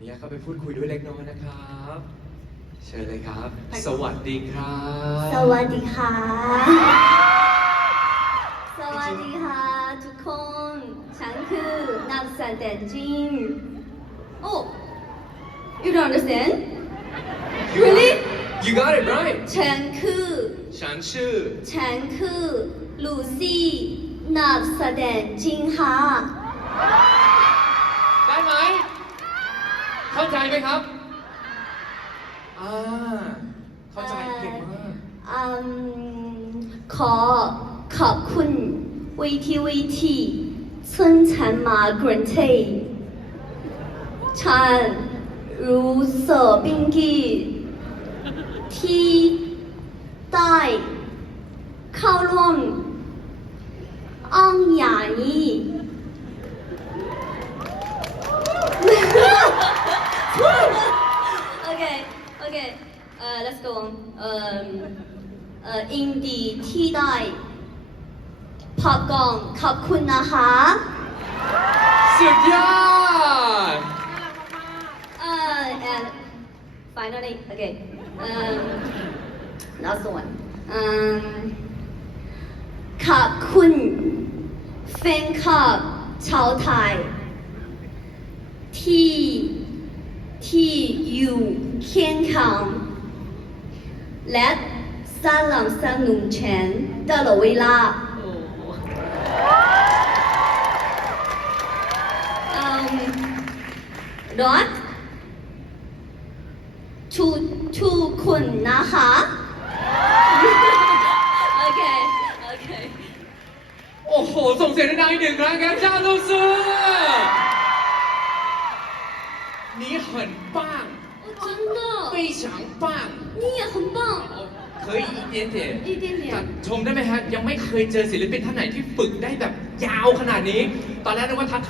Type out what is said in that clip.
นุญาเข้าไปพูดคุยด้วยเล็กน้อยนะครับ เชิญเลยครับ สวัสดีครับ สวัสดีค่ะ สวัสดีค่ะทุกคน ฉันคือนักแสดงจิงโอ้ you don't understand really you got it right ฉันคือฉันชื่อ ฉันคือลูซี่นักแสดงจิงค่ะ ใจไหมครับ อ่า เข้าใจเก่งมาก อืมขอขอบคุณ VTVT วิธีซึ่งฉันมากรุงเทพฉันรู้สบิงกีที่ได้เข้าร่วมอ่งยานี uh, let's go on um, uh, อินดีที่ได้พักกองขอบคุณนะคะ สุดยอด uh, and finally okay um, last one um, ขอบคุณแฟนคลับชาวไทย ที่ที่อยู่เคียงข้าง และสนับสนุนฉันตลอดเวลา um, รถทุทุกคนนะคะโอเคโอเคโอ้โห ส่งเสียงดังอีกหนึ่งครั้งครับชาลูซู 棒你也很棒，可以一点点一点点。 ชมได้ไหมฮะยังไม่เคยเจอศิลปินท่านไหนที่ฝึกได้แบบยาวขนาดนี้ ตอนแรกนึกว่าทัก